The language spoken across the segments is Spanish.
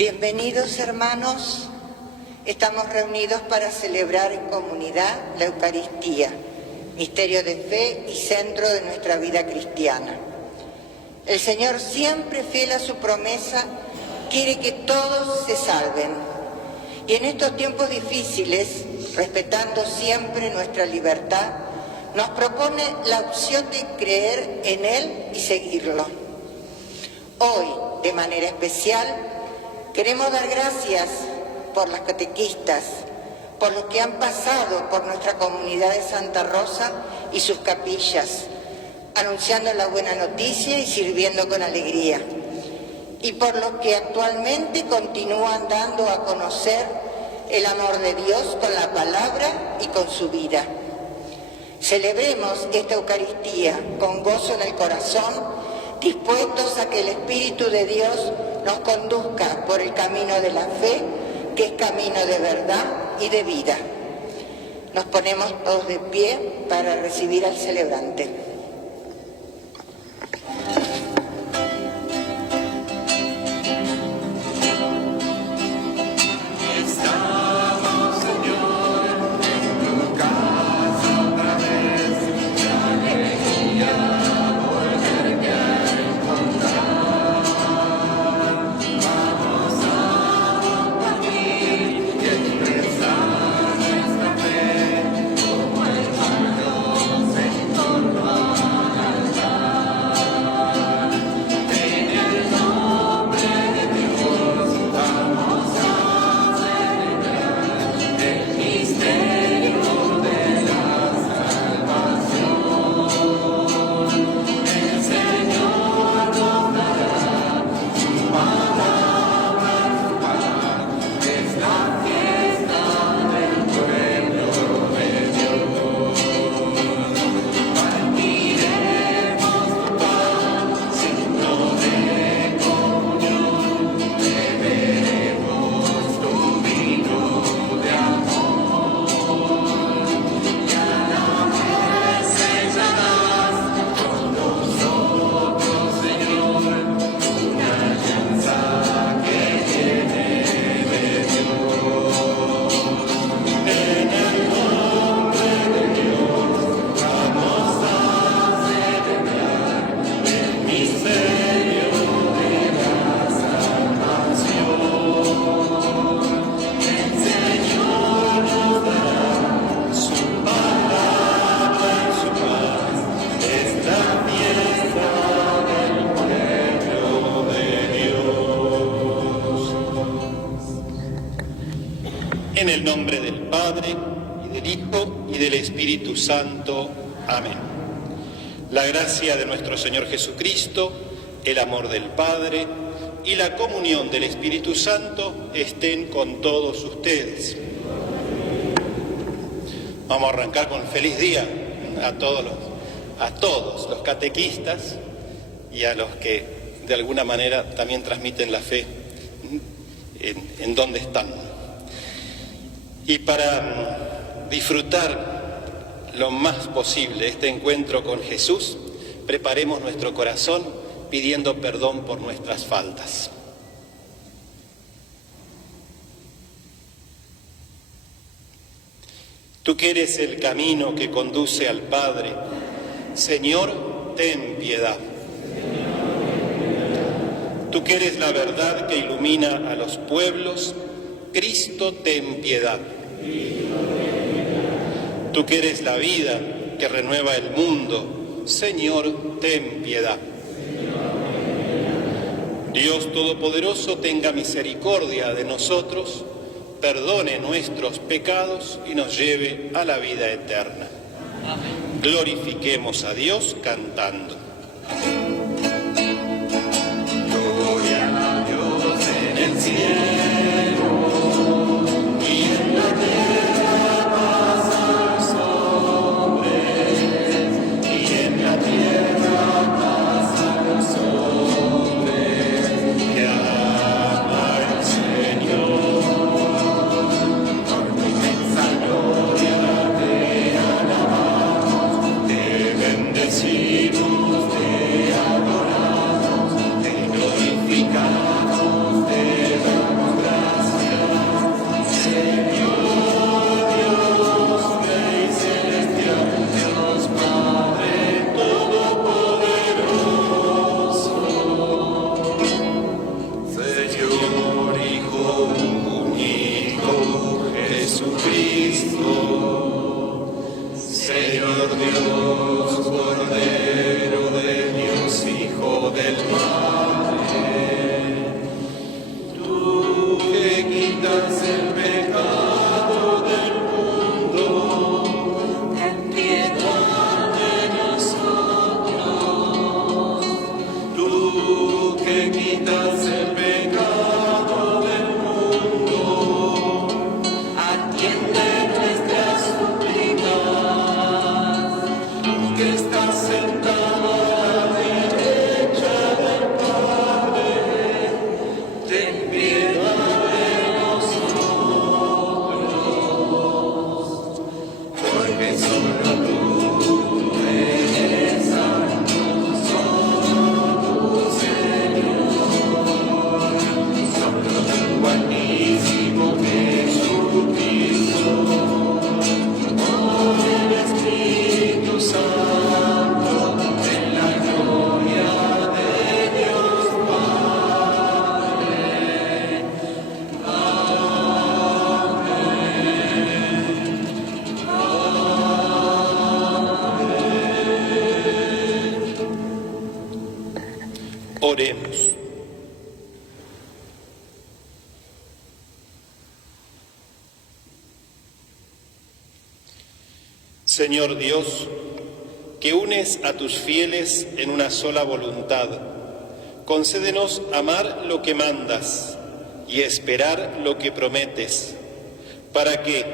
Bienvenidos, hermanos. Estamos reunidos para celebrar en comunidad la Eucaristía, misterio de fe y centro de nuestra vida cristiana. El Señor, siempre fiel a su promesa, quiere que todos se salven. Y en estos tiempos difíciles, respetando siempre nuestra libertad, nos propone la opción de creer en Él y seguirlo. Hoy, de manera especial, queremos dar gracias por las catequistas, por los que han pasado por nuestra comunidad de Santa Rosa y sus capillas, anunciando la buena noticia y sirviendo con alegría, y por los que actualmente continúan dando a conocer el amor de Dios con la palabra y con su vida. Celebremos esta Eucaristía con gozo en el corazón, dispuestos a que el Espíritu de Dios nos conduzca por el camino de la fe, que es camino de verdad y de vida. Nos ponemos todos de pie para recibir al celebrante. En el nombre del Padre, y del Hijo, y del Espíritu Santo. Amén. La gracia de nuestro Señor Jesucristo, el amor del Padre y la comunión del Espíritu Santo estén con todos ustedes. Vamos a arrancar con feliz día a todos los catequistas y a los que de alguna manera también transmiten la fe en donde están. Y para disfrutar lo más posible este encuentro con Jesús, preparemos nuestro corazón pidiendo perdón por nuestras faltas. Tú que eres el camino que conduce al Padre, Señor, ten piedad. Tú que eres la verdad que ilumina a los pueblos, Cristo, ten piedad. Tú que eres la vida que renueva el mundo, Señor, ten piedad. Dios Todopoderoso, tenga misericordia de nosotros, perdone nuestros pecados y nos lleve a la vida eterna. Amén. Glorifiquemos a Dios cantando. Gloria a Dios en el cielo. Te adoramos, te glorificamos, te Jesucristo, Señor Dios, Cordero de Dios, Hijo del Padre, tú que quitas el pecado del mundo, ten piedad de nosotros. Tú que quitas el pecado del mundo, atiende nuestras súplicas. Tú que estás sentado a la derecha del Padre, ten piedad de nosotros. Porque solo tú eres santo, solo tú, Señor. Solo tú, Altísimo Jesucristo, con el Espíritu Santo, en la gloria de Dios Padre. Oremos. Señor Dios, que unes a tus fieles en una sola voluntad, concédenos amar lo que mandas y esperar lo que prometes, para que,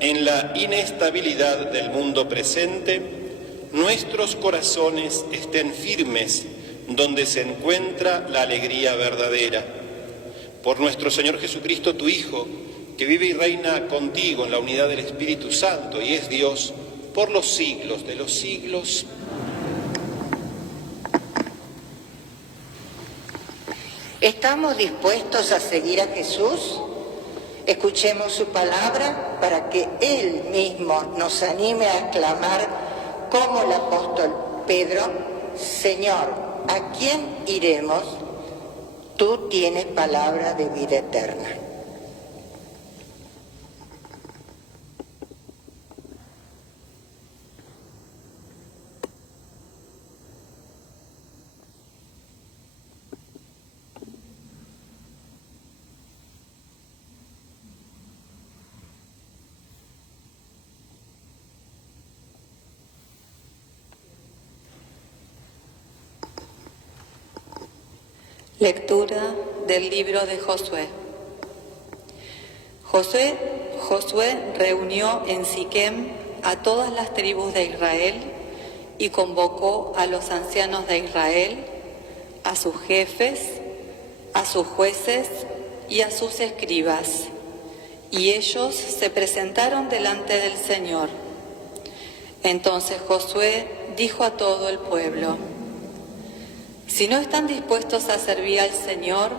en la inestabilidad del mundo presente, nuestros corazones estén firmes donde se encuentra la alegría verdadera. Por nuestro Señor Jesucristo, tu Hijo, que vive y reina contigo en la unidad del Espíritu Santo y es Dios por los siglos de los siglos. ¿Estamos dispuestos a seguir a Jesús? Escuchemos su palabra para que Él mismo nos anime a clamar como el apóstol Pedro: Señor, ¿a quién iremos? Tú tienes palabra de vida eterna. Lectura del libro de Josué. Josué reunió en Siquem a todas las tribus de Israel y convocó a los ancianos de Israel, a sus jefes, a sus jueces y a sus escribas. Y ellos se presentaron delante del Señor. Entonces Josué dijo a todo el pueblo: si no están dispuestos a servir al Señor,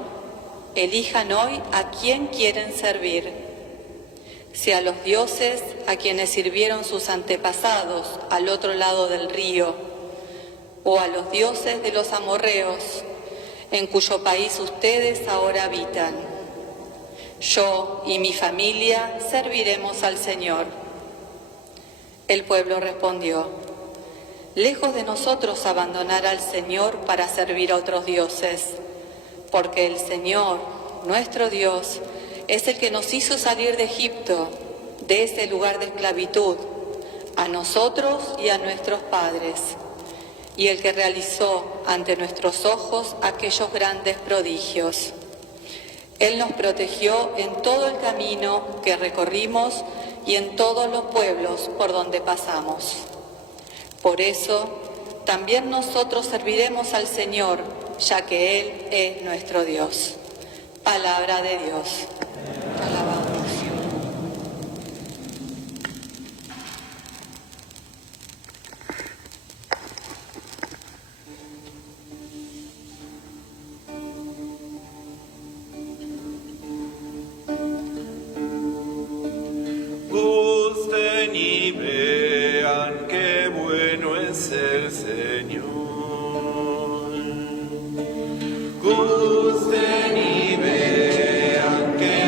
elijan hoy a quién quieren servir. Si a los dioses a quienes sirvieron sus antepasados al otro lado del río, o a los dioses de los amorreos, en cuyo país ustedes ahora habitan. Yo y mi familia serviremos al Señor. El pueblo respondió: lejos de nosotros abandonar al Señor para servir a otros dioses, porque el Señor, nuestro Dios, es el que nos hizo salir de Egipto, de ese lugar de esclavitud, a nosotros y a nuestros padres, y el que realizó ante nuestros ojos aquellos grandes prodigios. Él nos protegió en todo el camino que recorrimos y en todos los pueblos por donde pasamos. Por eso, también nosotros serviremos al Señor, ya que Él es nuestro Dios. Palabra de Dios. Alabamos. Gusten y vean qué bueno es el Señor. Gusten y vean qué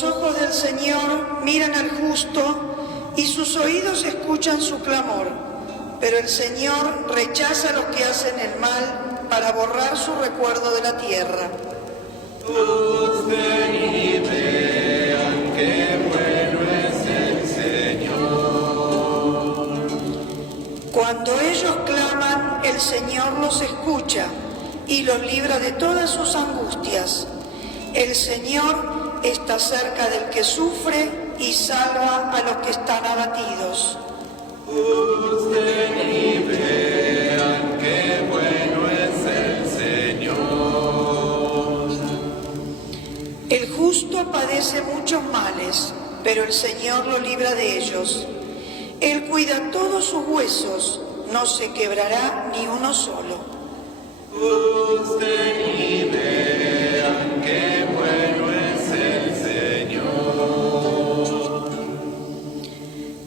Los ojos del Señor miran al justo y sus oídos escuchan su clamor, pero el Señor rechaza a los que hacen el mal para borrar su recuerdo de la tierra. Ven y vean qué bueno es el Señor. Cuando ellos claman, el Señor los escucha y los libra de todas sus angustias. El Señor está cerca del que sufre y salva a los que están abatidos. Ven y vean qué bueno es el Señor. El justo padece muchos males, pero el Señor lo libra de ellos. Él cuida todos sus huesos, no se quebrará ni uno solo. Ven y vean qué bueno es el Señor.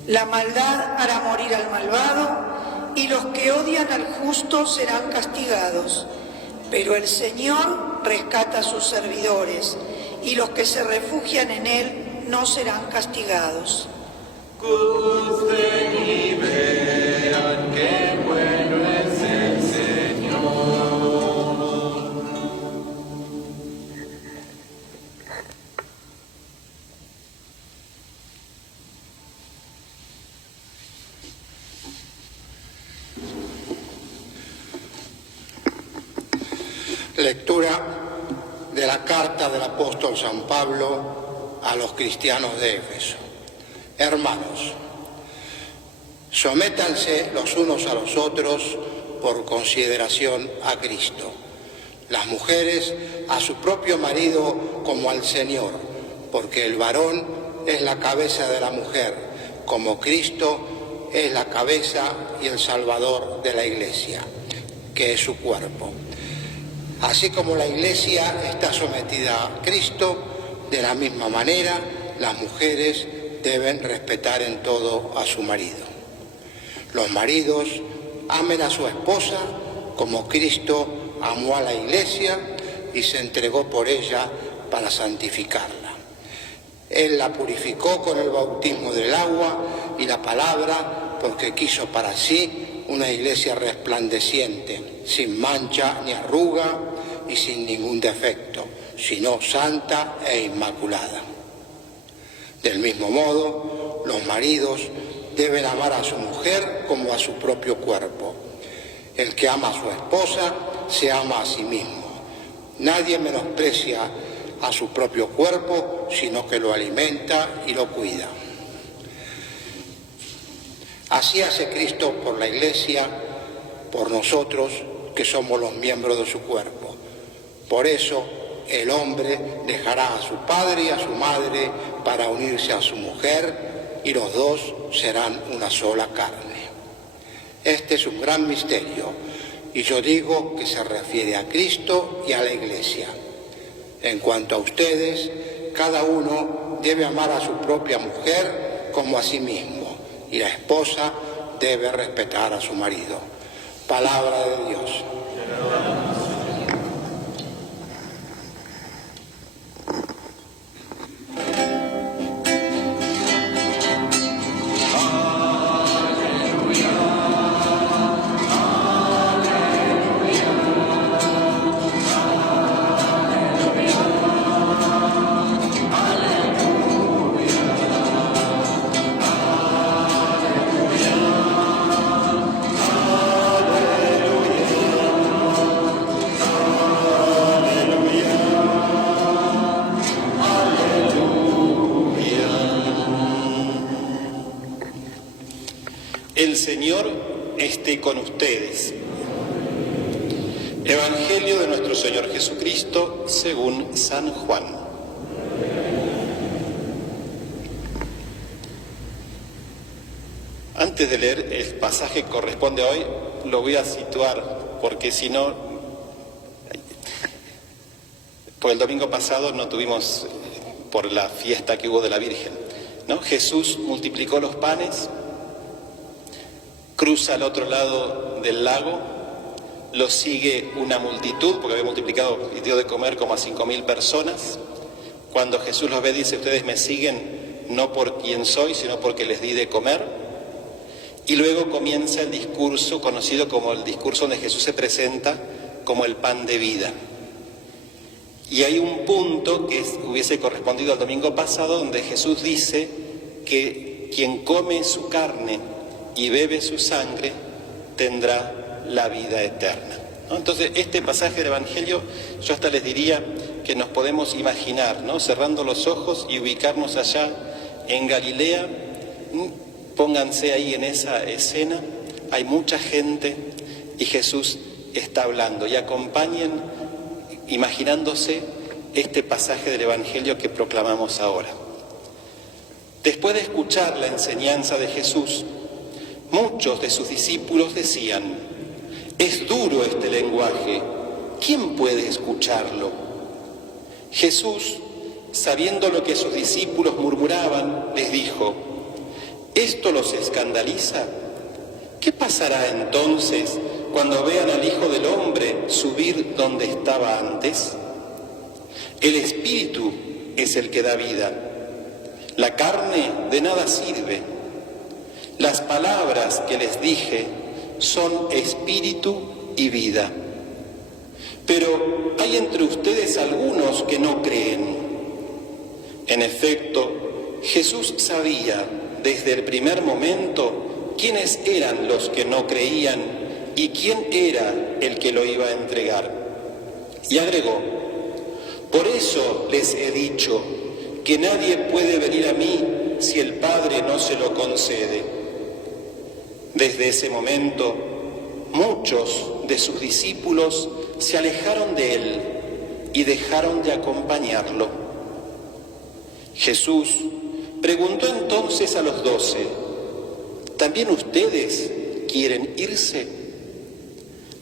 La maldad hará morir al malvado, y los que odian al justo serán castigados. Pero el Señor rescata a sus servidores, y los que se refugian en Él no serán castigados. Ven y vean qué bueno es el Señor. Lectura de la carta del apóstol San Pablo a los cristianos de Éfeso. Hermanos, sométanse los unos a los otros por consideración a Cristo. Las mujeres a su propio marido como al Señor, porque el varón es la cabeza de la mujer, como Cristo es la cabeza y el Salvador de la Iglesia, que es su cuerpo. Así como la Iglesia está sometida a Cristo, de la misma manera las mujeres deben respetar en todo a su marido. Los maridos amen a su esposa como Cristo amó a la Iglesia y se entregó por ella para santificarla. Él la purificó con el bautismo del agua y la palabra, porque quiso para sí una Iglesia resplandeciente, sin mancha ni arruga y sin ningún defecto, sino santa e inmaculada. Del mismo modo, los maridos deben amar a su mujer como a su propio cuerpo. El que ama a su esposa se ama a sí mismo. Nadie menosprecia a su propio cuerpo, sino que lo alimenta y lo cuida. Así hace Cristo por la Iglesia, por nosotros que somos los miembros de su cuerpo. Por eso el hombre dejará a su padre y a su madre para unirse a su mujer, y los dos serán una sola carne. Este es un gran misterio, y yo digo que se refiere a Cristo y a la Iglesia. En cuanto a ustedes, cada uno debe amar a su propia mujer como a sí mismo, y la esposa debe respetar a su marido. Palabra de Dios. El Señor esté con ustedes. Evangelio de nuestro Señor Jesucristo según San Juan. Antes de leer el pasaje que corresponde a hoy, lo voy a situar, porque si no, por el domingo pasado no tuvimos, por la fiesta que hubo de la Virgen, ¿no? Jesús multiplicó los panes, cruza al otro lado del lago, lo sigue una multitud, porque había multiplicado y dio de comer como a 5.000 personas, Cuando Jesús los ve, dice, ustedes me siguen no por quién soy, sino porque les di de comer. Y luego comienza el discurso conocido como el discurso donde Jesús se presenta como el pan de vida. Y hay un punto que hubiese correspondido al domingo pasado, donde Jesús dice que quien come su carne y bebe su sangre tendrá la vida eterna, ¿no? Entonces, este pasaje del Evangelio, yo hasta les diría que nos podemos imaginar, ¿no? Cerrando los ojos y ubicarnos allá en Galilea. Pónganse ahí en esa escena, hay mucha gente y Jesús está hablando, y acompañen imaginándose este pasaje del Evangelio que proclamamos ahora. Después de escuchar la enseñanza de Jesús, muchos de sus discípulos decían: es duro este lenguaje, ¿quién puede escucharlo? Jesús, sabiendo lo que sus discípulos murmuraban, les dijo: ¿esto los escandaliza? ¿Qué pasará entonces cuando vean al Hijo del Hombre subir donde estaba antes? El Espíritu es el que da vida. La carne de nada sirve. Las palabras que les dije son espíritu y vida. Pero hay entre ustedes algunos que no creen. En efecto, Jesús sabía desde el primer momento quiénes eran los que no creían y quién era el que lo iba a entregar. Y agregó: por eso les he dicho que nadie puede venir a mí si el Padre no se lo concede. Desde ese momento, muchos de sus discípulos se alejaron de él y dejaron de acompañarlo. Jesús preguntó entonces a los 12: ¿también ustedes quieren irse?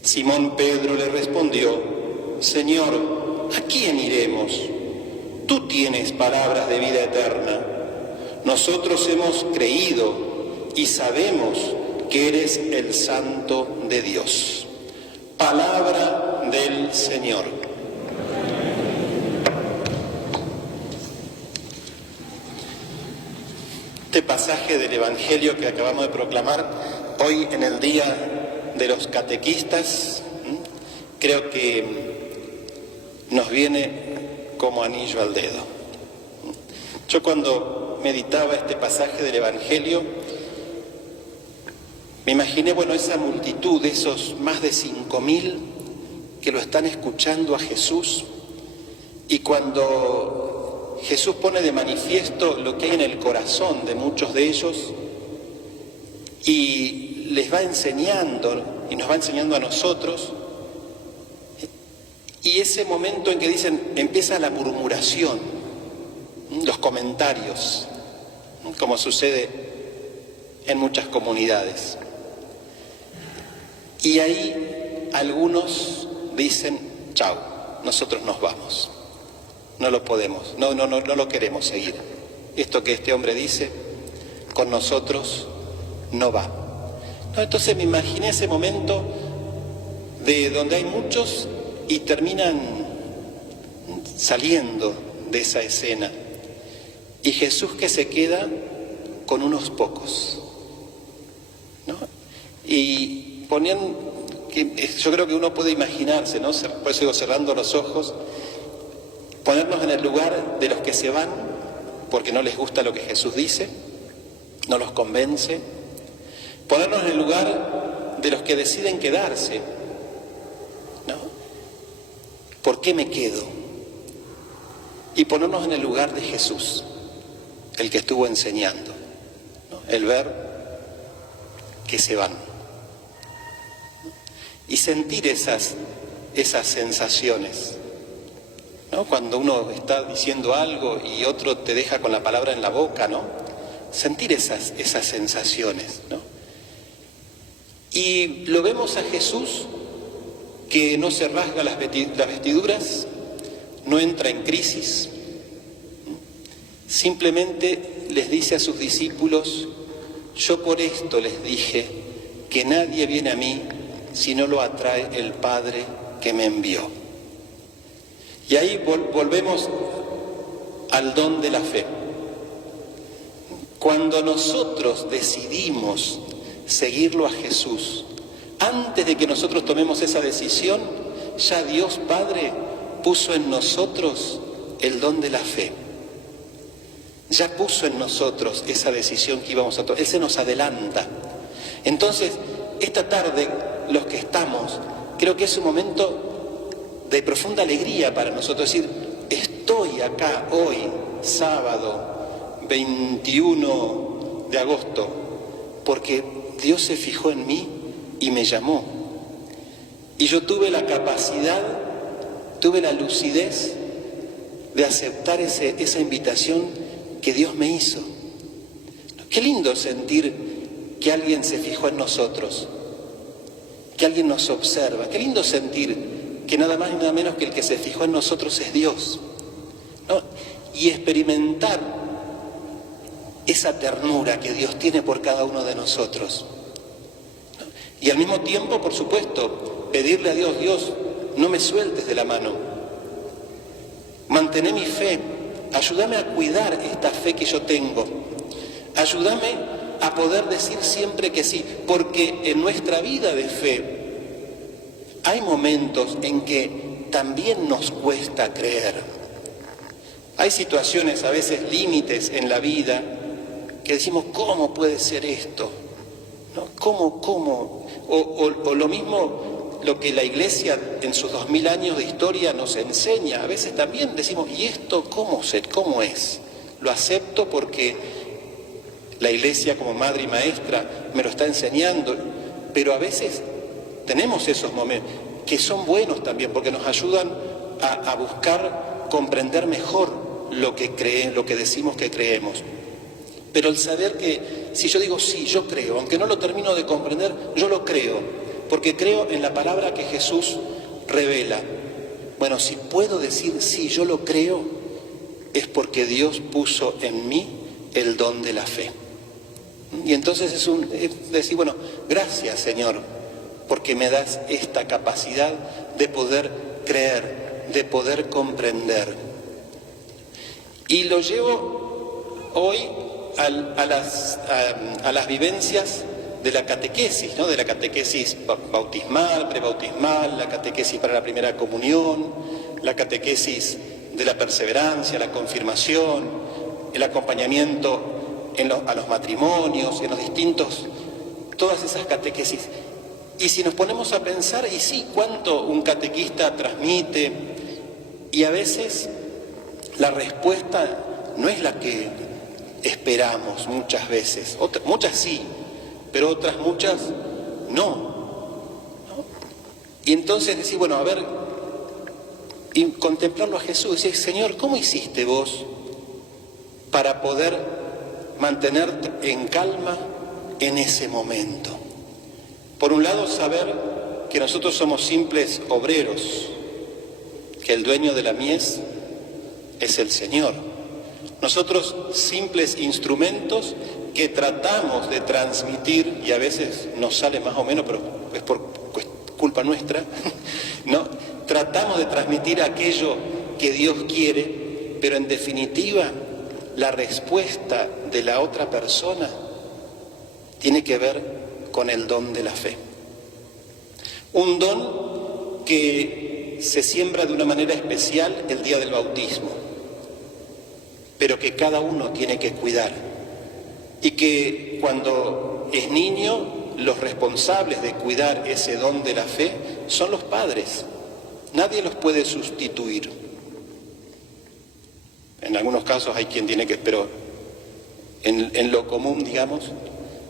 Simón Pedro le respondió: Señor, ¿a quién iremos? Tú tienes palabras de vida eterna. Nosotros hemos creído y sabemos que eres el Santo de Dios. Palabra del Señor. Este pasaje del Evangelio que acabamos de proclamar hoy en el Día de los Catequistas, creo que nos viene como anillo al dedo. Yo cuando meditaba este pasaje del Evangelio, me imaginé, esa multitud, esos más de 5.000 que lo están escuchando a Jesús, y cuando Jesús pone de manifiesto lo que hay en el corazón de muchos de ellos y les va enseñando y nos va enseñando a nosotros, y ese momento en que dicen, empieza la murmuración, los comentarios, como sucede en muchas comunidades. Y ahí algunos dicen: chau, nosotros nos vamos, no lo podemos, no lo queremos seguir. Esto que este hombre dice, con nosotros no va. Entonces me imaginé ese momento de donde hay muchos y terminan saliendo de esa escena. Y Jesús que se queda con unos pocos, ¿no? Y yo creo que uno puede imaginarse, ¿no? Por eso digo, cerrando los ojos, ponernos en el lugar de los que se van porque no les gusta lo que Jesús dice, no los convence, ponernos en el lugar de los que deciden quedarse, ¿no? ¿Por qué me quedo? Y ponernos en el lugar de Jesús, el que estuvo enseñando, ¿no? El ver que se van. Y sentir esas sensaciones, ¿no? Cuando uno está diciendo algo y otro te deja con la palabra en la boca, ¿no? Sentir esas sensaciones, ¿no? Y lo vemos a Jesús que no se rasga las vestiduras, no entra en crisis, simplemente les dice a sus discípulos: yo por esto les dije que nadie viene a mí si no lo atrae el Padre que me envió. Y ahí volvemos al don de la fe. Cuando nosotros decidimos seguirlo a Jesús, antes de que nosotros tomemos esa decisión, ya Dios Padre puso en nosotros el don de la fe. Ya puso en nosotros esa decisión que íbamos a tomar. Él se nos adelanta. Entonces, esta tarde, los que estamos, creo que es un momento de profunda alegría para nosotros. Decir, estoy acá hoy, sábado 21 de agosto, porque Dios se fijó en mí y me llamó. Y yo tuve la capacidad, tuve la lucidez de aceptar esa invitación que Dios me hizo. Qué lindo sentir que alguien se fijó en nosotros, que alguien nos observa. Qué lindo sentir que nada más y nada menos que el que se fijó en nosotros es Dios, ¿no? Y experimentar esa ternura que Dios tiene por cada uno de nosotros, ¿no? Y al mismo tiempo, por supuesto, pedirle a Dios, Dios, no me sueltes de la mano, mantener mi fe, ayúdame a cuidar esta fe que yo tengo, ayúdame a poder decir siempre que sí, porque en nuestra vida de fe hay momentos en que también nos cuesta creer. Hay situaciones, a veces límites en la vida, que decimos, ¿cómo puede ser esto? ¿No? ¿Cómo? O lo mismo lo que la Iglesia en sus 2000 años de historia nos enseña. A veces también decimos, ¿y esto cómo es? Lo acepto porque la Iglesia como madre y maestra me lo está enseñando, pero a veces tenemos esos momentos que son buenos también porque nos ayudan a buscar comprender mejor lo que decimos que creemos. Pero el saber que si yo digo sí, yo creo, aunque no lo termino de comprender, yo lo creo, porque creo en la palabra que Jesús revela. Bueno, si puedo decir sí, yo lo creo, es porque Dios puso en mí el don de la fe. Y entonces es decir, bueno, gracias Señor, porque me das esta capacidad de poder creer, de poder comprender. Y lo llevo hoy a las vivencias de la catequesis, ¿no? De la catequesis bautismal, prebautismal, la catequesis para la primera comunión, la catequesis de la perseverancia, la confirmación, el acompañamiento a los matrimonios, en los distintos, todas esas catequesis. Y si nos ponemos a pensar, y sí, cuánto un catequista transmite, y a veces la respuesta no es la que esperamos muchas veces, muchas sí, pero otras muchas no. Y entonces decir, bueno, a ver, y contemplarlo a Jesús, decir, Señor, ¿cómo hiciste vos para poder mantenerte en calma en ese momento? Por un lado, saber que nosotros somos simples obreros, que el dueño de la mies es el Señor. Nosotros simples instrumentos que tratamos de transmitir, y a veces nos sale más o menos, pero es por culpa nuestra, ¿no? Tratamos de transmitir aquello que Dios quiere, pero en definitiva la respuesta de la otra persona tiene que ver con el don de la fe. Un don que se siembra de una manera especial el día del bautismo, pero que cada uno tiene que cuidar. Y que cuando es niño, los responsables de cuidar ese don de la fe son los padres. Nadie los puede sustituir. En algunos casos hay quien tiene que, pero en lo común, digamos,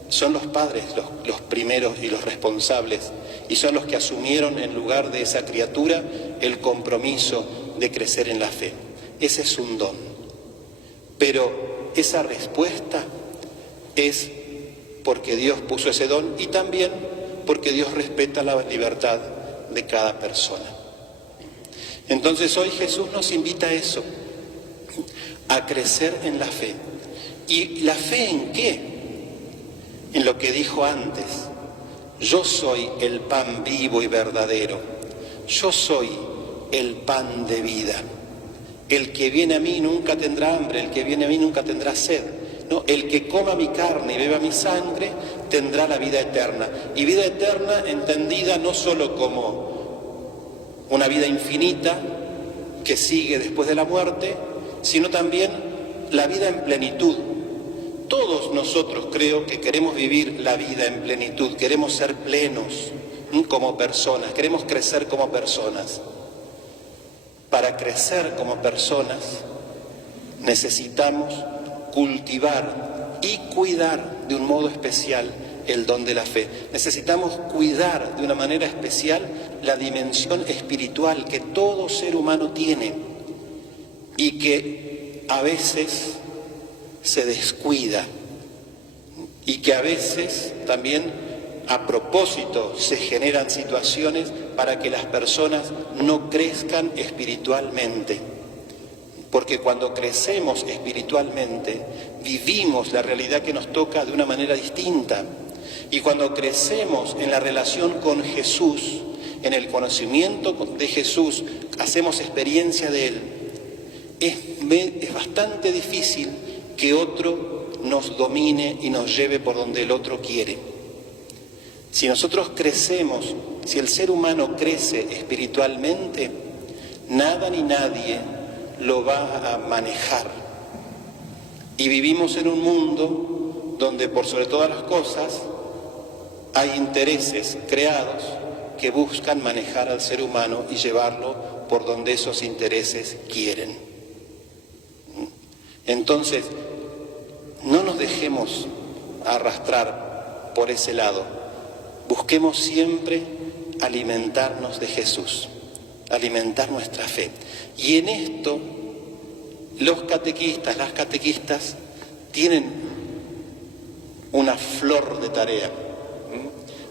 son los padres los primeros y los responsables, y son los que asumieron en lugar de esa criatura el compromiso de crecer en la fe. Ese es un don. Pero esa respuesta es porque Dios puso ese don y también porque Dios respeta la libertad de cada persona. Entonces hoy Jesús nos invita a eso, a crecer en la fe. ¿Y la fe en qué? En lo que dijo antes: yo soy el pan vivo y verdadero, yo soy el pan de vida. el que viene a mí nunca tendrá hambre, el que viene a mí nunca tendrá sed. No, el que coma mi carne y beba mi sangre tendrá la vida eterna. Y vida eterna entendida no solo como una vida infinita que sigue después de la muerte, sino también la vida en plenitud. Todos nosotros creo que queremos vivir la vida en plenitud, queremos ser plenos como personas, queremos crecer como personas. Para crecer como personas necesitamos cultivar y cuidar de un modo especial el don de la fe. Necesitamos cuidar de una manera especial la dimensión espiritual que todo ser humano tiene y que a veces se descuida y que a veces también a propósito se generan situaciones para que las personas no crezcan espiritualmente. Porque cuando crecemos espiritualmente, vivimos la realidad que nos toca de una manera distinta. Y cuando crecemos en la relación con Jesús, en el conocimiento de Jesús, hacemos experiencia de Él, es bastante difícil que otro nos domine y nos lleve por donde el otro quiere. Si nosotros crecemos, si el ser humano crece espiritualmente, nada ni nadie lo va a manejar. Y vivimos en un mundo donde por sobre todas las cosas hay intereses creados que buscan manejar al ser humano y llevarlo por donde esos intereses quieren. Entonces, no nos dejemos arrastrar por ese lado. Busquemos siempre alimentarnos de Jesús, alimentar nuestra fe. Y en esto, los catequistas, las catequistas, tienen una flor de tarea.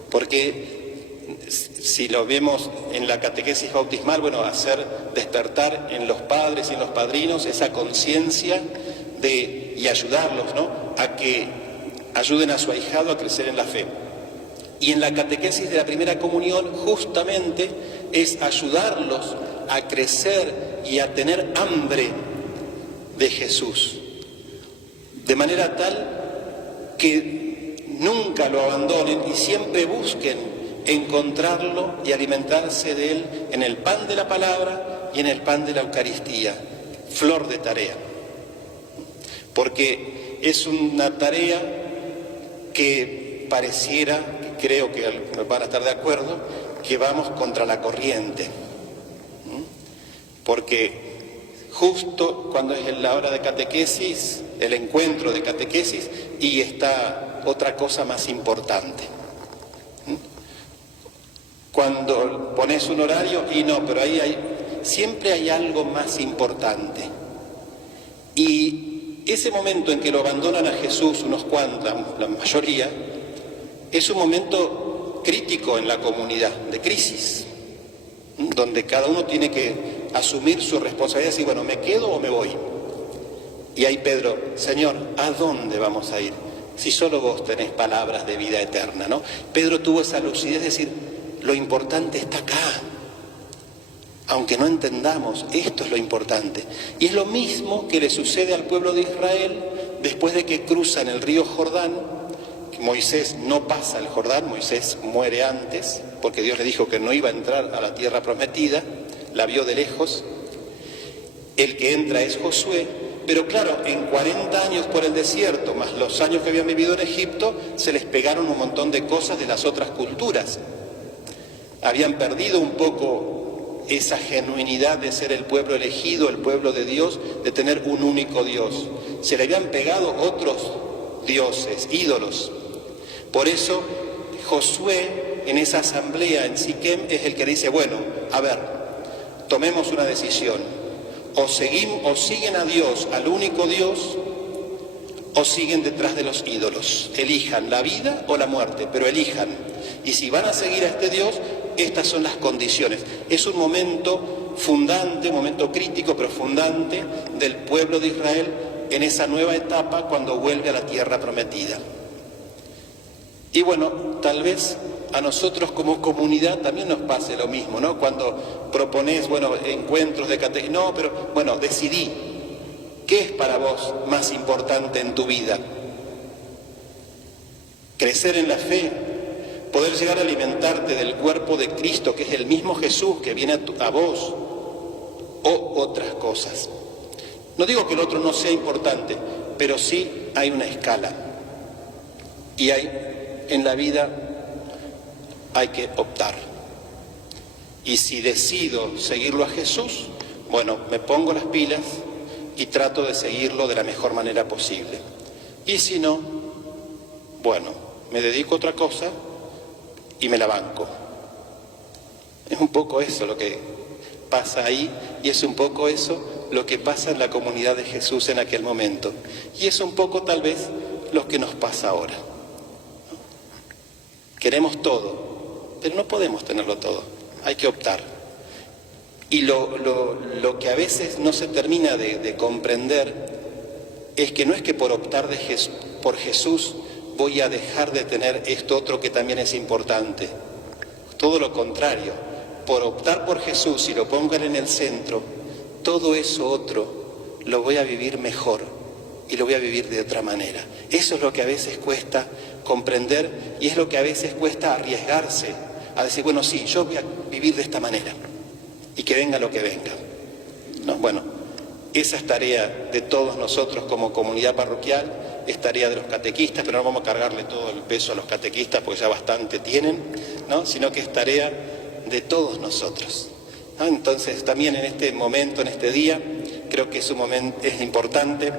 Porque si lo vemos en la catequesis bautismal, bueno, hacer despertar en los padres y en los padrinos esa conciencia y ayudarlos, ¿no?, a que ayuden a su ahijado a crecer en la fe. Y en la catequesis de la primera comunión justamente es ayudarlos a crecer y a tener hambre de Jesús, de manera tal que nunca lo abandonen y siempre busquen encontrarlo y alimentarse de él en el pan de la palabra y en el pan de la Eucaristía. Flor de tarea, porque es una tarea que pareciera, creo que van a estar de acuerdo, que vamos contra la corriente, porque justo cuando es la hora de catequesis, el encuentro de catequesis, y está otra cosa más importante. Cuando pones un horario, y no, pero ahí siempre hay algo más importante. Y ese momento en que lo abandonan a Jesús unos cuantos, la mayoría, es un momento crítico en la comunidad, de crisis, donde cada uno tiene que asumir su responsabilidad y decir, bueno, ¿me quedo o me voy? Y ahí Pedro, Señor, ¿a dónde vamos a ir? Si solo vos tenés palabras de vida eterna, ¿no? Pedro tuvo esa lucidez de decir, lo importante está acá. Aunque no entendamos, esto es lo importante. Y es lo mismo que le sucede al pueblo de Israel después de que cruzan el río Jordán. Moisés no pasa el Jordán, Moisés muere antes, porque Dios le dijo que no iba a entrar a la tierra prometida, la vio de lejos. El que entra es Josué, pero claro, en 40 años por el desierto, más los años que habían vivido en Egipto, se les pegaron un montón de cosas de las otras culturas. Habían perdido un poco esa genuinidad de ser el pueblo elegido, el pueblo de Dios, de tener un único Dios. Se le habían pegado otros dioses, ídolos. Por eso Josué en esa asamblea en Siquem es el que dice, bueno, a ver, tomemos una decisión, o siguen a Dios, al único Dios, o siguen detrás de los ídolos. Elijan la vida o la muerte, pero elijan. Y si van a seguir a este Dios, estas son las condiciones. Es un momento fundante, un momento crítico, pero fundante del pueblo de Israel en esa nueva etapa cuando vuelve a la tierra prometida. Y bueno, tal vez a nosotros como comunidad también nos pase lo mismo, ¿no? Cuando propones, bueno, encuentros de catequesis, no, pero bueno, decidí, ¿qué es para vos más importante en tu vida? Crecer en la fe, poder llegar a alimentarte del cuerpo de Cristo, que es el mismo Jesús que viene a vos, o otras cosas. No digo que el otro no sea importante, pero sí hay una escala. Y en la vida hay que optar. Y si decido seguirlo a Jesús, bueno, me pongo las pilas y trato de seguirlo de la mejor manera posible. Y si no, bueno, me dedico a otra cosa y me la banco. Es un poco eso lo que pasa ahí, y es un poco eso lo que pasa en la comunidad de Jesús en aquel momento. Y es un poco tal vez lo que nos pasa ahora. Queremos todo, pero no podemos tenerlo todo, hay que optar. Y lo que a veces no se termina de comprender es que no es que por optar por Jesús voy a dejar de tener esto otro que también es importante. Todo lo contrario, por optar por Jesús y lo pongan en el centro, todo eso otro lo voy a vivir mejor y lo voy a vivir de otra manera. Eso es lo que a veces cuesta comprender y es lo que a veces cuesta arriesgarse a decir, bueno, sí, yo voy a vivir de esta manera y que venga lo que venga. No, bueno, esa es tarea de todos nosotros como comunidad parroquial, es tarea de los catequistas, pero no vamos a cargarle todo el peso a los catequistas porque ya bastante tienen, ¿no? Sino que es tarea de todos nosotros, ¿no? Entonces también en este momento, en este día, creo que es importante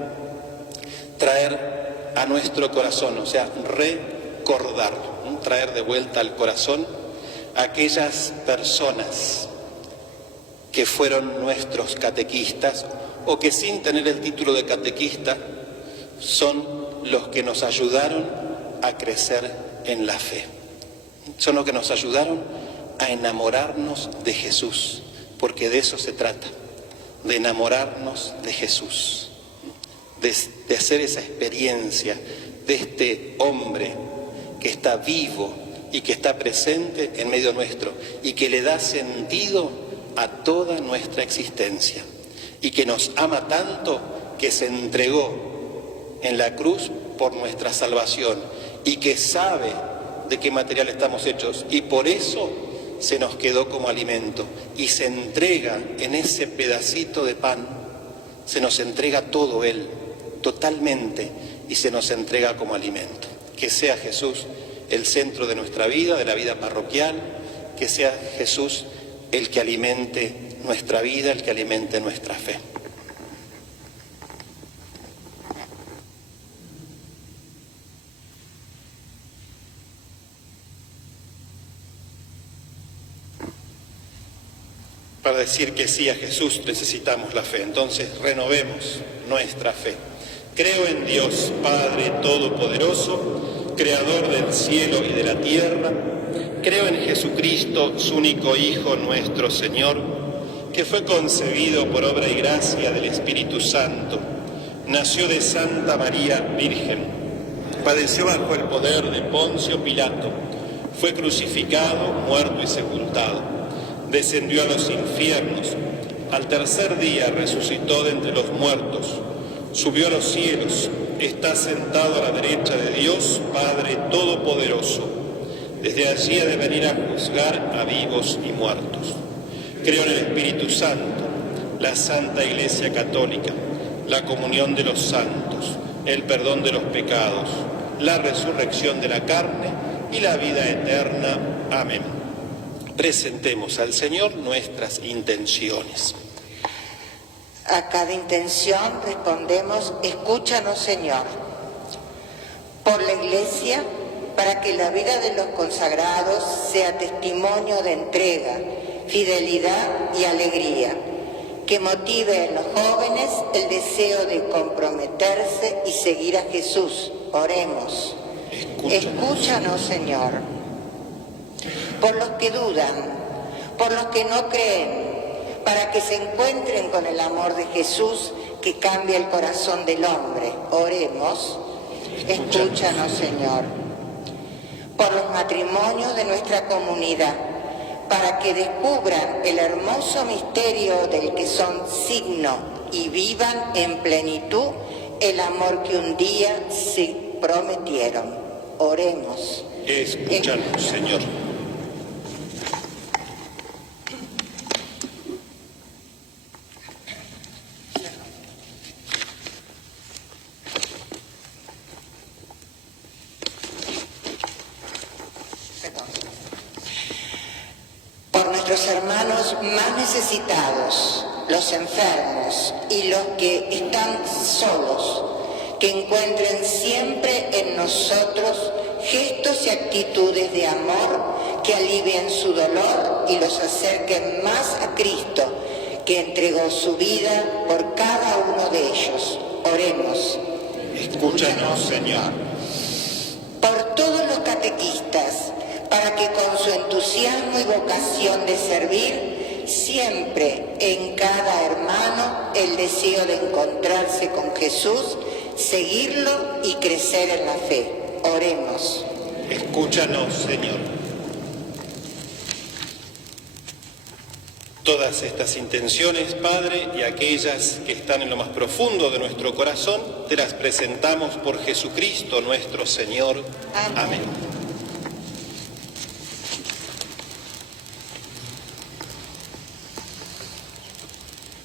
traer a nuestro corazón, o sea, recordar, ¿no? Traer de vuelta al corazón a aquellas personas que fueron nuestros catequistas o que sin tener el título de catequista son los que nos ayudaron a crecer en la fe. Son los que nos ayudaron a enamorarnos de Jesús, porque de eso se trata, de enamorarnos de Jesús, de hacer esa experiencia de este hombre que está vivo y que está presente en medio nuestro y que le da sentido a toda nuestra existencia y que nos ama tanto que se entregó en la cruz por nuestra salvación y que sabe de qué material estamos hechos y por eso se nos quedó como alimento y se entrega en ese pedacito de pan, se nos entrega todo Él, totalmente, y se nos entrega como alimento. Que sea Jesús el centro de nuestra vida, de la vida parroquial, que sea Jesús el que alimente nuestra vida, el que alimente nuestra fe. Para decir que sí a Jesús necesitamos la fe, entonces renovemos nuestra fe. Creo en Dios, Padre Todopoderoso, Creador del cielo y de la tierra. Creo en Jesucristo, su único Hijo, nuestro Señor, que fue concebido por obra y gracia del Espíritu Santo. Nació de Santa María Virgen. Padeció bajo el poder de Poncio Pilato. Fue crucificado, muerto y sepultado. Descendió a los infiernos, al tercer día resucitó de entre los muertos, subió a los cielos, está sentado a la derecha de Dios, Padre Todopoderoso. Desde allí ha de venir a juzgar a vivos y muertos. Creo en el Espíritu Santo, la Santa Iglesia Católica, la comunión de los santos, el perdón de los pecados, la resurrección de la carne y la vida eterna. Amén. Presentemos al Señor nuestras intenciones. A cada intención respondemos, escúchanos, Señor. Por la Iglesia, para que la vida de los consagrados sea testimonio de entrega, fidelidad y alegría, que motive en los jóvenes el deseo de comprometerse y seguir a Jesús. Oremos. Escúchanos, Señor. Por los que dudan, por los que no creen, para que se encuentren con el amor de Jesús que cambia el corazón del hombre. Oremos. Escúchanos, Señor. por los matrimonios de nuestra comunidad, para que descubran el hermoso misterio del que son signo y vivan en plenitud el amor que un día se prometieron. Oremos. Escúchanos, Señor. Por nuestros hermanos más necesitados, los enfermos y los que están solos, que encuentren siempre en nosotros gestos y actitudes de amor que alivien su dolor y los acerquen más a Cristo, que entregó su vida por cada uno de ellos. Oremos. Escúchanos, Señor. Por todos los catequistas, para que con su entusiasmo y vocación de servir, siempre en cada hermano el deseo de encontrarse con Jesús, seguirlo y crecer en la fe. Oremos. Escúchanos, Señor. Todas estas intenciones, Padre, y aquellas que están en lo más profundo de nuestro corazón, te las presentamos por Jesucristo nuestro Señor. Amén.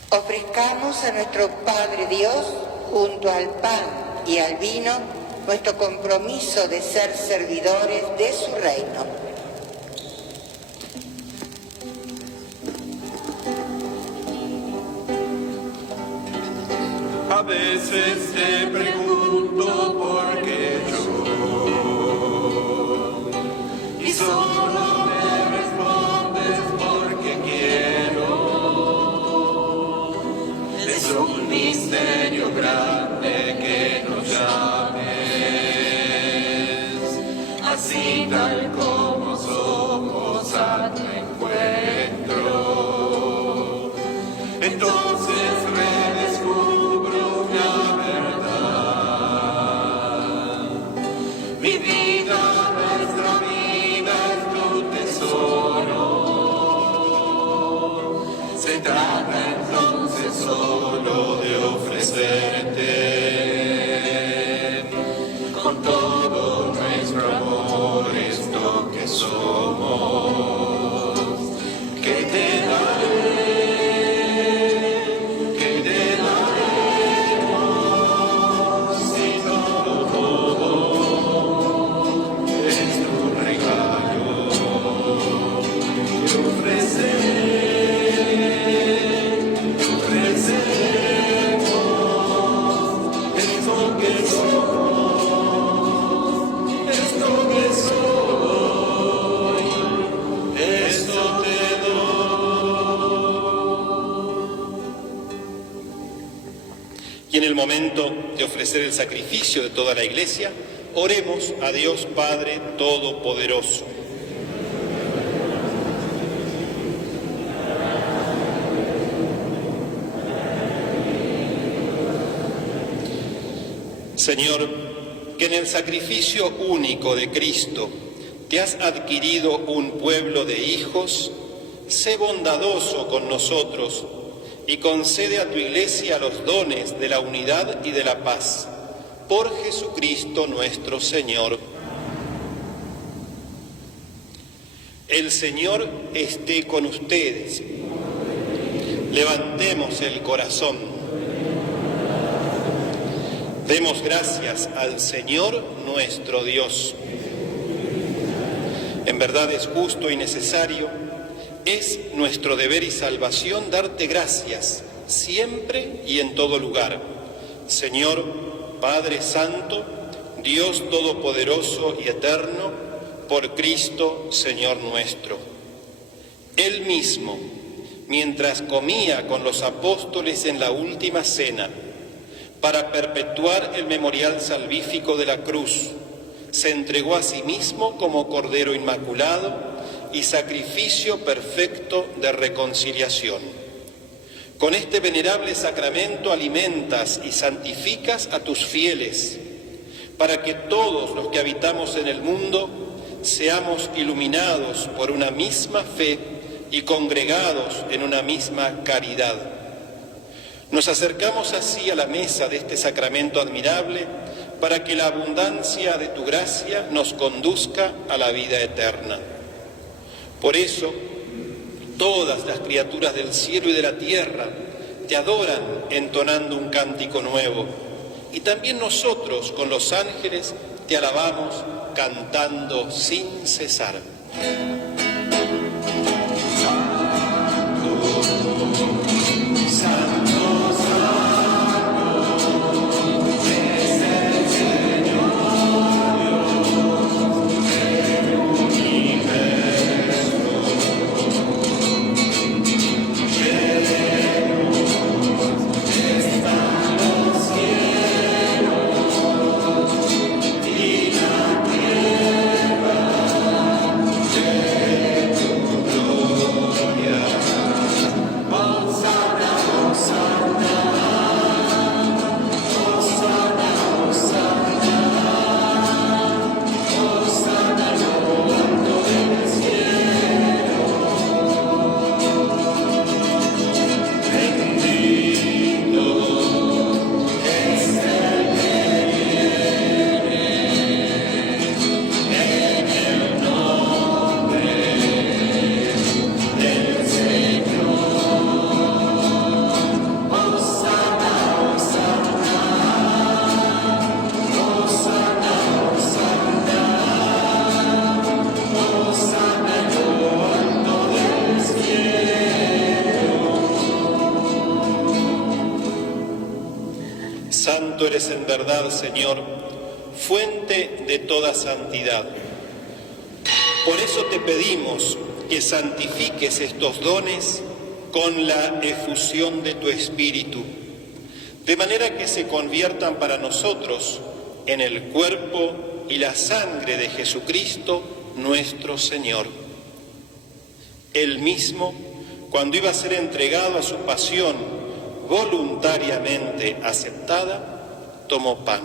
Ofrezcamos a nuestro Padre Dios, junto al pan y al vino, nuestro compromiso de ser servidores de su reino. A veces te pregunto por qué yo, y solo me respondes porque quiero. Es un misterio grande que nos llames, así tal como somos a tu encuentro. Entonces redescubro la verdad. Mi vida, nuestra vida es tu tesoro. Se trata entonces solo de ofrecerte con todo nuestro amor esto que somos, que te daré. Y en el momento de ofrecer el sacrificio de toda la Iglesia, oremos a Dios Padre Todopoderoso. Señor, que en el sacrificio único de Cristo te has adquirido un pueblo de hijos, sé bondadoso con nosotros y concede a tu Iglesia los dones de la unidad y de la paz, por Jesucristo nuestro Señor. El Señor esté con ustedes. Levantemos el corazón. Demos gracias al Señor nuestro Dios. En verdad es justo y necesario, es nuestro deber y salvación darte gracias siempre y en todo lugar. Señor, Padre Santo, Dios Todopoderoso y Eterno, por Cristo, Señor nuestro. Él mismo, mientras comía con los apóstoles en la última cena, para perpetuar el memorial salvífico de la cruz, se entregó a sí mismo como Cordero Inmaculado y sacrificio perfecto de reconciliación. Con este venerable sacramento alimentas y santificas a tus fieles, para que todos los que habitamos en el mundo seamos iluminados por una misma fe y congregados en una misma caridad. Nos acercamos así a la mesa de este sacramento admirable para que la abundancia de tu gracia nos conduzca a la vida eterna. Por eso, todas las criaturas del cielo y de la tierra te adoran entonando un cántico nuevo, y también nosotros con los ángeles te alabamos cantando sin cesar. Santo eres en verdad, Señor, fuente de toda santidad. Por eso te pedimos que santifiques estos dones con la efusión de tu Espíritu, de manera que se conviertan para nosotros en el cuerpo y la sangre de Jesucristo, nuestro Señor. Él mismo, cuando iba a ser entregado a su pasión voluntariamente aceptada, tomó pan.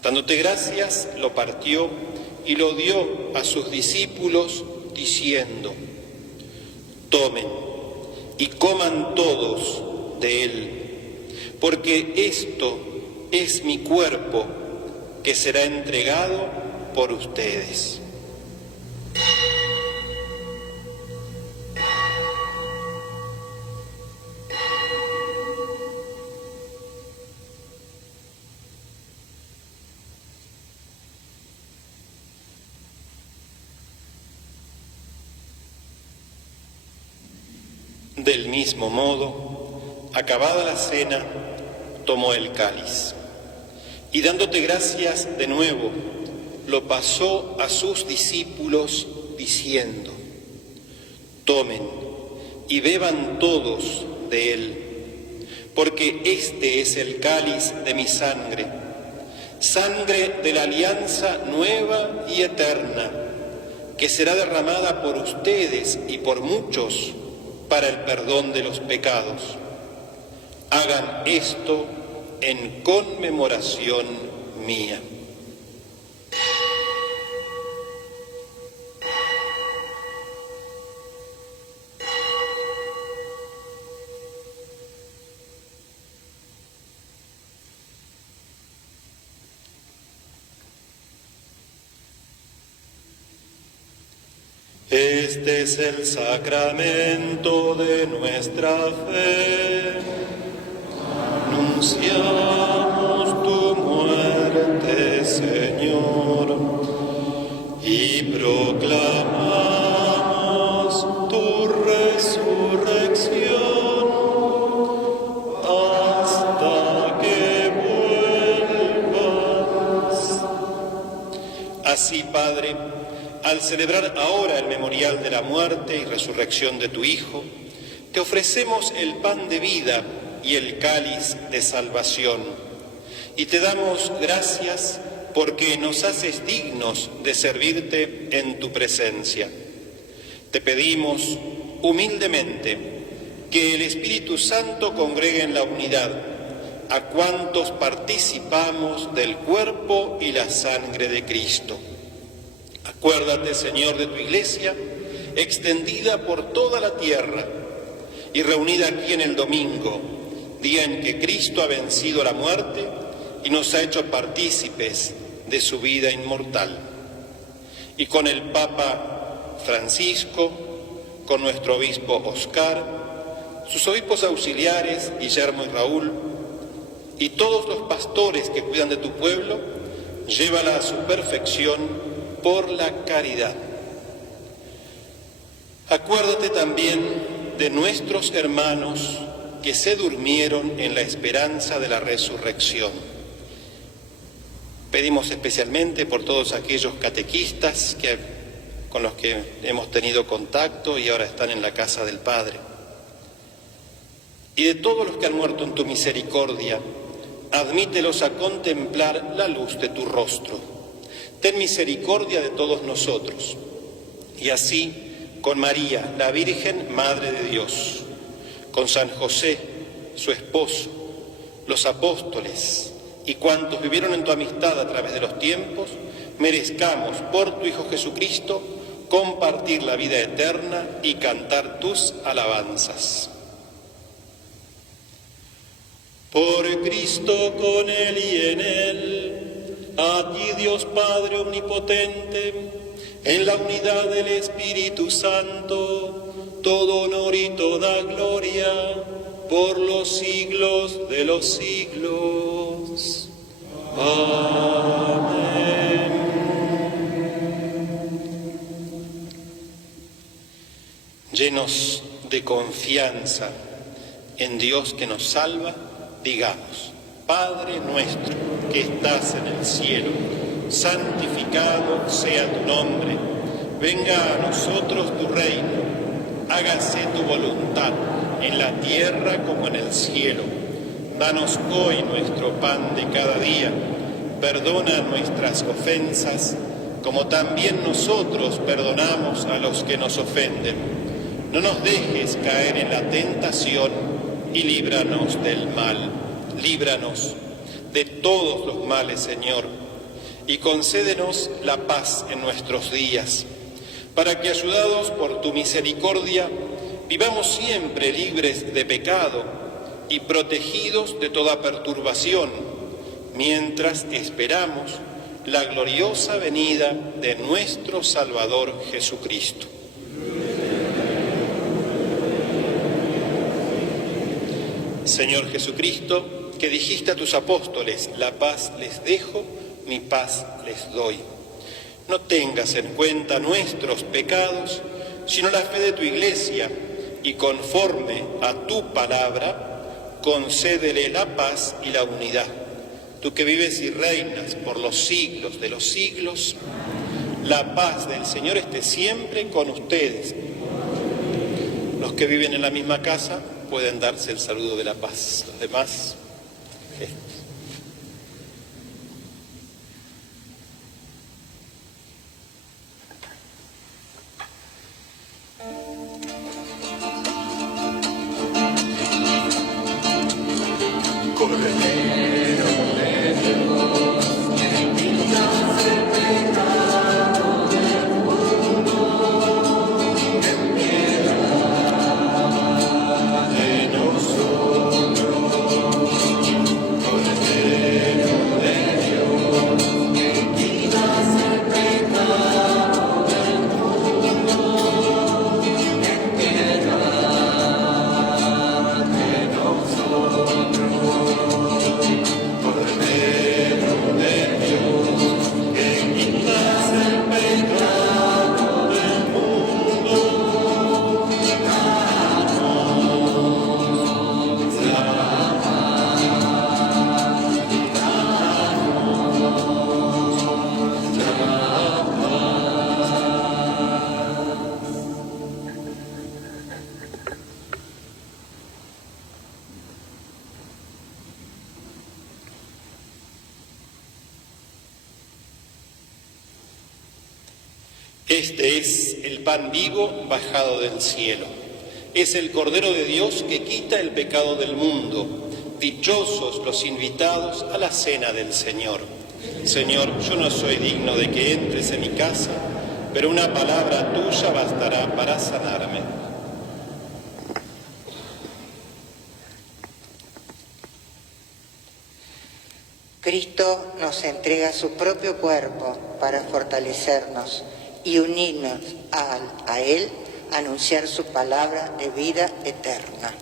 Dándote gracias, lo partió y lo dio a sus discípulos, diciendo: tomen y coman todos de él, porque esto es mi cuerpo que será entregado por ustedes. Del mismo modo, acabada la cena, tomó el cáliz y dándote gracias de nuevo, lo pasó a sus discípulos diciendo: tomen y beban todos de él, porque este es el cáliz de mi sangre, sangre de la alianza nueva y eterna, que será derramada por ustedes y por muchos para el perdón de los pecados. Hagan esto en conmemoración mía. Este es el sacramento de nuestra fe. Anunciamos tu muerte, Señor, y proclamamos tu resurrección hasta que vuelvas. Así, Padre, al celebrar ahora el memorial de la muerte y resurrección de tu Hijo, te ofrecemos el pan de vida y el cáliz de salvación, y te damos gracias porque nos haces dignos de servirte en tu presencia. Te pedimos humildemente que el Espíritu Santo congregue en la unidad a cuantos participamos del cuerpo y la sangre de Cristo. Acuérdate, Señor, de tu Iglesia, extendida por toda la tierra y reunida aquí en el domingo, día en que Cristo ha vencido la muerte y nos ha hecho partícipes de su vida inmortal. Y con el Papa Francisco, con nuestro obispo Oscar, sus obispos auxiliares, Guillermo y Raúl, y todos los pastores que cuidan de tu pueblo, llévala a su perfección por la caridad. Acuérdate también de nuestros hermanos que se durmieron en la esperanza de la resurrección. Pedimos especialmente por todos aquellos catequistas con los que hemos tenido contacto y ahora están en la casa del Padre. Y de todos los que han muerto en tu misericordia, admítelos a contemplar la luz de tu rostro. Ten misericordia de todos nosotros. Y así, con María, la Virgen, Madre de Dios, con San José, su esposo, los apóstoles y cuantos vivieron en tu amistad a través de los tiempos, merezcamos por tu Hijo Jesucristo compartir la vida eterna y cantar tus alabanzas. Por Cristo, con Él y en Él, a ti, Dios Padre Omnipotente, en la unidad del Espíritu Santo, todo honor y toda gloria, por los siglos de los siglos. Amén. Llenos de confianza en Dios que nos salva, digamos: Padre nuestro que estás en el cielo, santificado sea tu nombre. Venga a nosotros tu reino. Hágase tu voluntad en la tierra como en el cielo. Danos hoy nuestro pan de cada día. Perdona nuestras ofensas, como también nosotros perdonamos a los que nos ofenden. No nos dejes caer en la tentación y líbranos del mal. Líbranos de todos los males, Señor, y concédenos la paz en nuestros días, para que, ayudados por tu misericordia, vivamos siempre libres de pecado y protegidos de toda perturbación, mientras esperamos la gloriosa venida de nuestro Salvador Jesucristo. Señor Jesucristo, que dijiste a tus apóstoles: la paz les dejo, mi paz les doy. No tengas en cuenta nuestros pecados, sino la fe de tu Iglesia, y conforme a tu palabra, concédele la paz y la unidad. Tú que vives y reinas por los siglos de los siglos, la paz del Señor esté siempre con ustedes. Los que viven en la misma casa pueden darse el saludo de la paz. Los demás, este es el pan vivo bajado del cielo. Es el Cordero de Dios que quita el pecado del mundo. Dichosos los invitados a la cena del Señor. Señor, yo no soy digno de que entres en mi casa, pero una palabra tuya bastará para sanarme. Cristo nos entrega su propio cuerpo para fortalecernos y unirnos a Él, anunciar su palabra de vida eterna.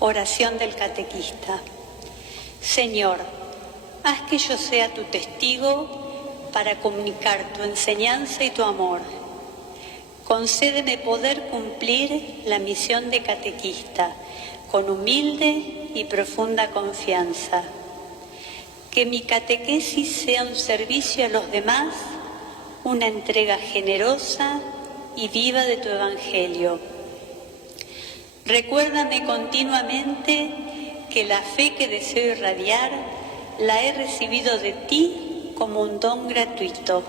Oración del catequista. Señor, haz que yo sea tu testigo para comunicar tu enseñanza y tu amor. Concédeme poder cumplir la misión de catequista con humilde y profunda confianza. que mi catequesis sea un servicio a los demás, una entrega generosa y viva de tu Evangelio. Recuérdame continuamente que la fe que deseo irradiar la he recibido de ti como un don gratuito.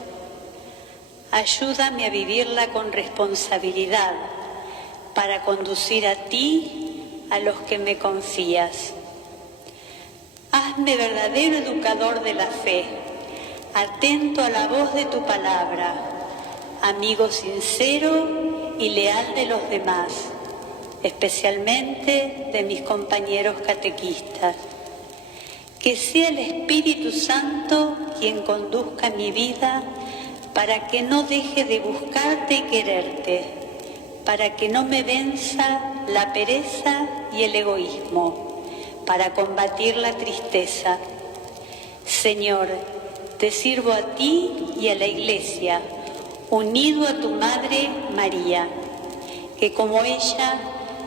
Ayúdame a vivirla con responsabilidad para conducir a ti a los que me confías. Hazme verdadero educador de la fe, atento a la voz de tu palabra, amigo sincero y leal de los demás, especialmente de mis compañeros catequistas. Que sea el Espíritu Santo quien conduzca mi vida para que no deje de buscarte y quererte, para que no me venza la pereza y el egoísmo, para combatir la tristeza. Señor, te sirvo a ti y a la Iglesia, unido a tu Madre María, que como ella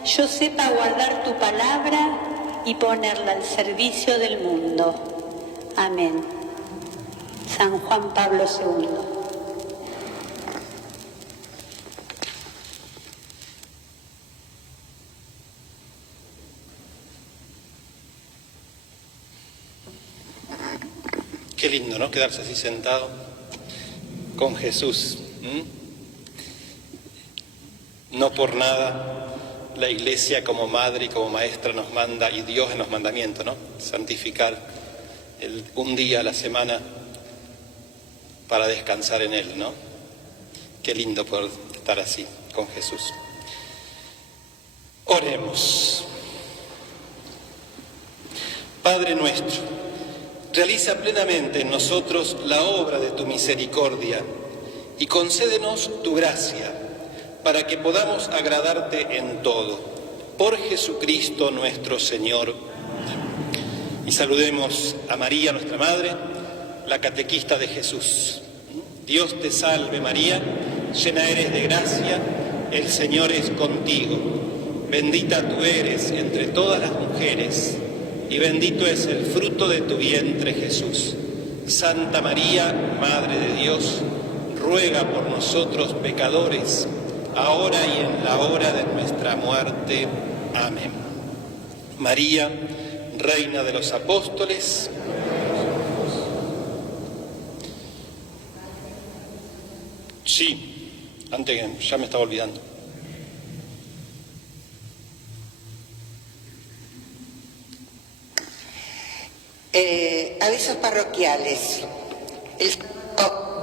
yo sepa guardar tu palabra y ponerla al servicio del mundo. Amén. San Juan Pablo II. Qué lindo, ¿no? Quedarse así sentado con Jesús. No por nada la Iglesia como madre y como maestra nos manda, y Dios en los mandamientos, ¿no? Santificar un día a la semana para descansar en Él, ¿no? Qué lindo poder estar así con Jesús. Oremos. Padre nuestro, realiza plenamente en nosotros la obra de tu misericordia y concédenos tu gracia para que podamos agradarte en todo. Por Jesucristo nuestro Señor. Y saludemos a María, nuestra Madre, la catequista de Jesús. Dios te salve María, llena eres de gracia, el Señor es contigo. Bendita tú eres entre todas las mujeres, y bendito es el fruto de tu vientre, Jesús. Santa María, Madre de Dios, ruega por nosotros pecadores, ahora y en la hora de nuestra muerte. Amén. María, Reina de los Apóstoles, sí, antes que ya me estaba olvidando. Avisos parroquiales. El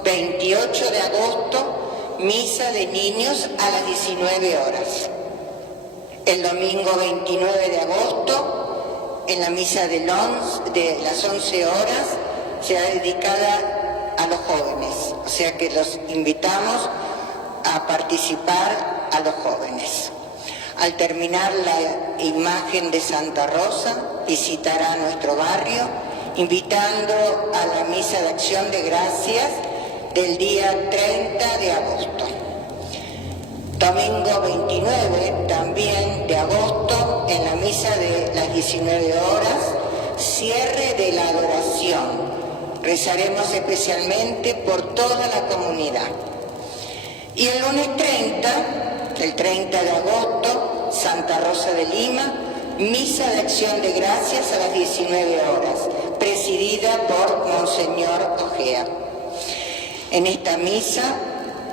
28 de agosto, misa de niños a las 19 horas. El domingo 29 de agosto, en la misa de las 11 horas, será dedicada a los jóvenes. O sea que los invitamos a participar a los jóvenes. Al terminar la imagen de Santa Rosa, visitará nuestro barrio, invitando a la misa de acción de gracias del día 30 de agosto. Domingo 29 también de agosto, en la misa de las 19 horas, cierre de la adoración. Rezaremos especialmente por toda la comunidad. Y el lunes 30, el 30 de agosto, Santa Rosa de Lima, misa de acción de gracias a las 19 horas, presidida por Monseñor Ojea. En esta misa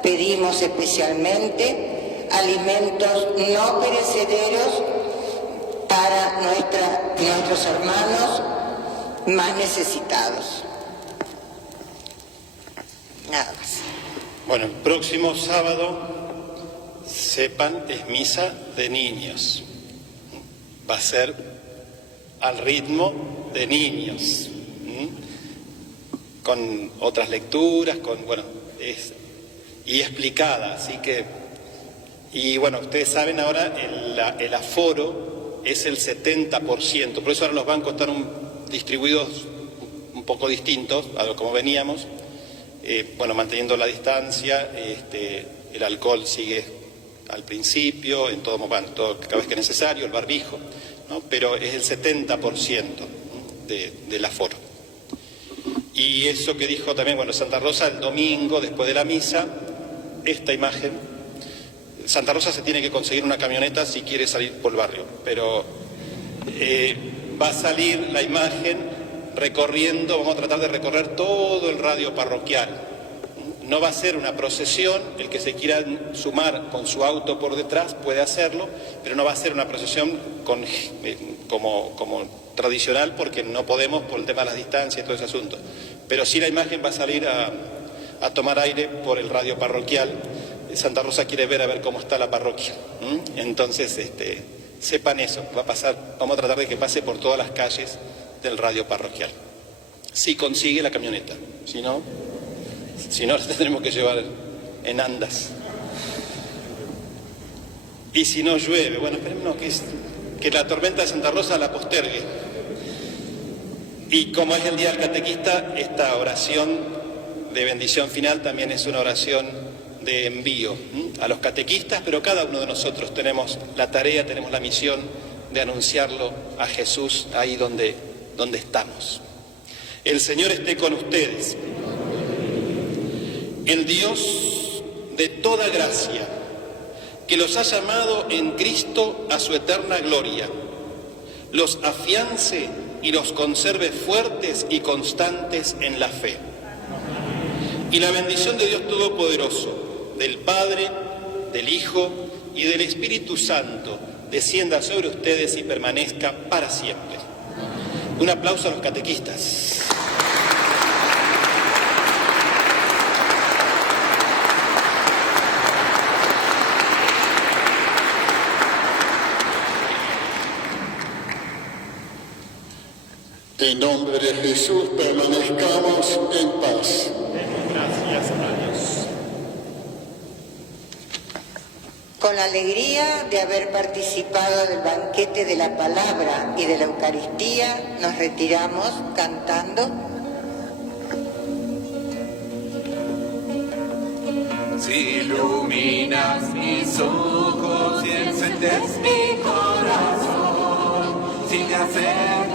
pedimos especialmente alimentos no perecederos para nuestros hermanos más necesitados. Nada más. Bueno, el próximo sábado, sepan, es misa de niños. Va a ser al ritmo de niños, con otras lecturas, y explicada, así que, y bueno, ustedes saben ahora, el aforo es el 70%, por eso ahora los bancos están distribuidos un poco distintos a como veníamos, manteniendo la distancia, el alcohol sigue al principio, en todo momento, cada vez que es necesario, el barbijo, ¿no? Pero es el 70% del aforo. Y eso que dijo también, bueno, Santa Rosa el domingo, después de la misa, esta imagen. Santa Rosa se tiene que conseguir una camioneta si quiere salir por el barrio, pero va a salir la imagen recorriendo, vamos a tratar de recorrer todo el radio parroquial. No va a ser una procesión, el que se quiera sumar con su auto por detrás puede hacerlo, pero no va a ser una procesión como tradicional, porque no podemos por el tema de las distancias y todo ese asunto. Pero sí la imagen va a salir a tomar aire por el radio parroquial. Santa Rosa quiere ver a ver cómo está la parroquia. Entonces, sepan eso, va a pasar, vamos a tratar de que pase por todas las calles del radio parroquial. Si consigue la camioneta, si no, la tendremos que llevar en andas. Y si no llueve, bueno, esperemos que la tormenta de Santa Rosa la postergue. Y como es el día del catequista, esta oración de bendición final también es una oración de envío a los catequistas, pero cada uno de nosotros tenemos la tarea, tenemos la misión de anunciarlo a Jesús ahí donde estamos. El Señor esté con ustedes. El Dios de toda gracia, que los ha llamado en Cristo a su eterna gloria, los afiance y los conserve fuertes y constantes en la fe. Y la bendición de Dios Todopoderoso, del Padre, del Hijo y del Espíritu Santo, descienda sobre ustedes y permanezca para siempre. Un aplauso a los catequistas. En nombre de Jesús permanezcamos en paz. Gracias a Dios. Con la alegría de haber participado del banquete de la palabra y de la Eucaristía, nos retiramos cantando. Si iluminas mis ojos y enciendes mi corazón, si me haces